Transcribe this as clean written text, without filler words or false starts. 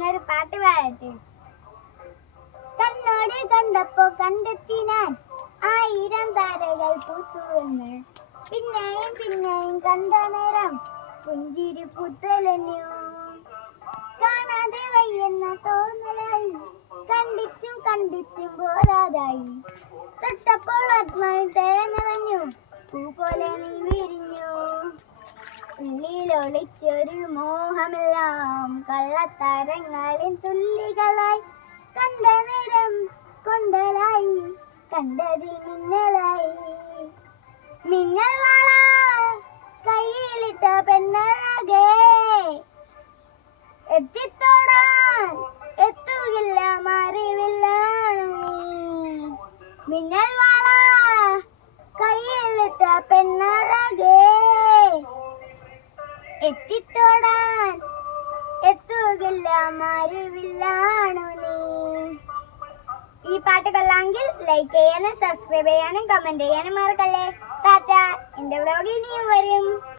എന്നൊരു പാട്ട് പാടട്ടെ. കണ്ണോട് കണ്ടപ്പോ കണ്ടെത്തി ഞാൻ 1000 താരകൾ പൂത്തുവന്ന്. പിന്നെയും പിന്നെയും കണ്ട നേരം പുഞ്ചിരി പുത്തലഞ്ഞു. കാണാതെ വയ്യെന്ന തോന്നലായി, കണ്ടിട്ടും കണ്ടിട്ടും പോരാതായി. തൊട്ടപ്പോൾ ആത്മാവിൽ തേനിറഞ്ഞു, പൂ പോലെ നീ വിരിഞ്ഞു. ഉള്ളിലൊളിച്ചൊരു മോഹമെല്ലാം കള്ളത്താരങ്ങളിൽ തുള്ളികളായി. കണ്ട നേരം കൊണ്ടലായി, കണ്ടതിൽ മിന്നലായി. മിന്നൽ വള കയ്യിലിട്ട പെണ്ണഴകേ, എത്തിത്തോടാൻ എത്തുകില്ല മറിവില്ലാണ് നീ. മിന്നൽ വള കയ്യിലിട്ട പെണ്ണഴകേ, എത്തിത്തോടാൻ എത്തുകില്ല മറിവില്ലാണ് നീ. ഈ പാട്ട് കൊള്ളാമെങ്കിൽ ലൈക്ക് ചെയ്യാനും സബ്സ്ക്രൈബ് ചെയ്യാനും കമന്റ് ചെയ്യാനും മറക്കല്ലേ. ടാറ്റ. എന്റെ വ്ലോഗ് ഇനിയും വരും.